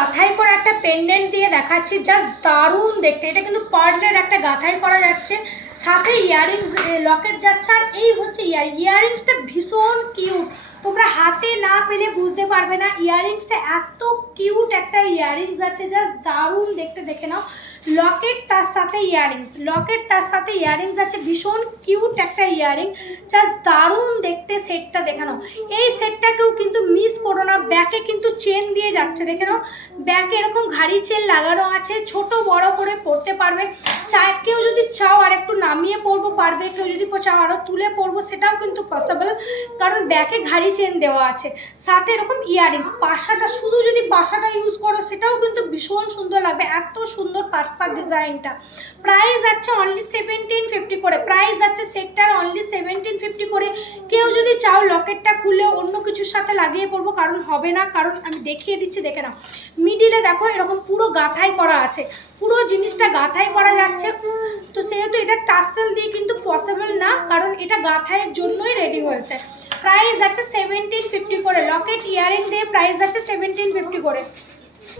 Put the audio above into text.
গাঁথাই করা একটা পেন্ডেন্ট দিয়ে দেখাচ্ছি, জাস্ট দারুণ দেখতে। এটা কিন্তু পার্লের একটা গাঁথাই করা যাচ্ছে, সাথে ইয়াররিংস লকেট যাচ্ছে। আর এই হচ্ছে ইয়াররিংসটা ভীষণ কিউট, তোমরা হাতে না পেলে বুঝতে পারবে না। ইয়াররিংসটা এত কিউট একটা ইয়াররিংস যাচ্ছে, জাস্ট দারুণ দেখতে। দেখে নাও, লকেট তার সাথে ইয়াররিংস, লকেট তার সাথে ইয়াররিংস আছে, ভীষণ কিউট একটা ইয়াররিং, জাস্ট দারুণ দেখতে। সেটটা দেখে নাও, এই সেটটাকেও কিন্তু মিস করো না। ব্যাকে কিন্তু চেন দিয়ে যাচ্ছে, দেখে নাও, ব্যাকে এরকম ঘাড়ি চেন লাগানো আছে, ছোট বড় করে পরতে পারবে। কেউ যদি চাও আর একটু নামিয়ে পরবো পারবে, কেউ যদি চাও আরও তুলে পরবো সেটাও কিন্তু পসিবল, কারণ ব্যাকে ঘাড়ি চেন দেওয়া আছে, সাথে এরকম ইয়াররিংস। পাশাটা, শুধু যদি পাশাটা ইউজ করো সেটাও কিন্তু ভীষণ সুন্দর লাগবে, এত সুন্দর পাশার ডিজাইনটা। প্রাইস যাচ্ছে অনলি 1750 করে, প্রাইস যাচ্ছে সেটটার অনলি 1750 করে। কেউ যদি চাও লকেটটা খুলে অন্য কিছুর সাথে লাগিয়ে পরবো, কারণ হবে না, কারণ আমি দেখিয়ে দিচ্ছি। দেখে নাও, মিডিলে দেখো এরকম পুরো গাঁথাই করা আছে, পুরো জিনিসটা গাঁথাই করা যাচ্ছে। তো সেহেতু এটা টাসেল দিয়ে কিন্তু পসিবল না, কারণ এটা গাঁথাইয়ের জন্যই রেডি হয়েছে। প্রাইস আছে 1750 করে, লকেট ইয়ারিং দিয়ে প্রাইস আছে 1750 করে।